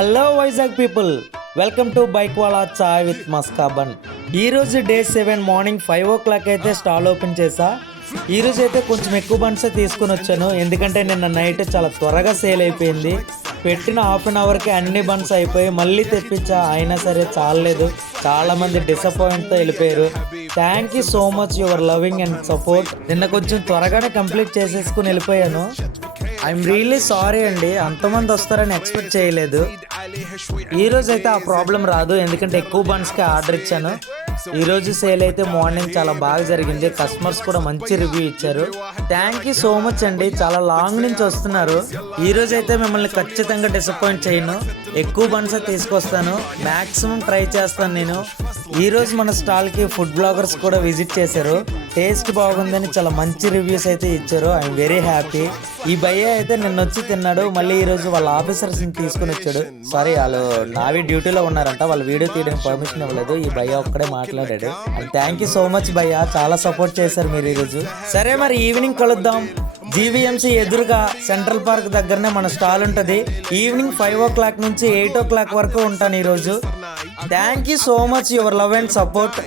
Hello Vizag people, welcome to bike wala chai with maska bun. ఈరోజు day 7 morning 5 o'clock అయితే stall open చేసా. ఈరోజు అయితే కొంచెం ఎక్కువ బన్సే తీసుకుని వచ్చాను, ఎందుకంటే నిన్న నైట్ చాలా త్వరగా సేల్ అయిపోయింది. పెట్టిన హాఫ్ అన్ అవర్కి అన్ని బన్స్ అయిపోయి మళ్ళీ తెప్పించా, అయినా సరే చాలలేదు. చాలామంది డిసప్పాయింట్తో వెళ్ళిపోయారు. Thank you so much your loving and support. నిన్న కొంచెం త్వరగానే కంప్లీట్ చేసేసుకుని వెళ్ళిపోయాను. ఐఎమ్ రియల్లీ సారీ అండి, అంతమంది వస్తారని ఎక్స్పెక్ట్ చేయలేదు. ఈరోజు అయితే ఆ ప్రాబ్లం రాదు, ఎందుకంటే ఎక్కువ బన్స్కి ఆర్డర్ ఇచ్చాను. ఈరోజు సేల్ అయితే మార్నింగ్ చాలా బాగా జరిగింది. కస్టమర్స్ కూడా మంచి రివ్యూ ఇచ్చారు. థ్యాంక్ యూ సో మచ్ అండి, చాలా లాంగ్ నుంచి వస్తున్నారు. ఈరోజు అయితే మిమ్మల్ని ఖచ్చితంగా డిసప్పాయింట్ చేయను, ఎక్కువ బన్స్ తీసుకొస్తాను, మ్యాక్సిమం ట్రై చేస్తాను నేను. ఈరోజు మన స్టాల్కి ఫుడ్ బ్లాగర్స్ కూడా విజిట్ చేశారు. టేస్ట్ బాగుందని చాలా మంచి రివ్యూస్ అయితే ఇచ్చారు. I'm very happy. ఈ భయ్య అయితే నిన్న వచ్చి తిన్నాడు, మళ్ళీ ఈరోజు వాళ్ళ ఆఫీసర్స్ని తీసుకుని వచ్చాడు. సారీ, వాళ్ళు నావి డ్యూటీలో ఉన్నారంట, వాళ్ళు వీడియో తీయడానికి పర్మిషన్ ఇవ్వలేదు. ఈ భయ్య ఒక్కడే మాట్లాడాడు. థ్యాంక్ యూ సో మచ్ భయ్య, చాలా సపోర్ట్ చేశారు మీరు ఈరోజు. సరే మరి ఈవినింగ్ కలుద్దాం. జీవీఎంసీ ఎదురుగా సెంట్రల్ పార్క్ దగ్గరనే మన స్టాల్ ఉంటుంది. ఈవినింగ్ 5 o'clock నుంచి 8 o'clock వరకు ఉంటాను ఈరోజు. Thank you so much your love and support.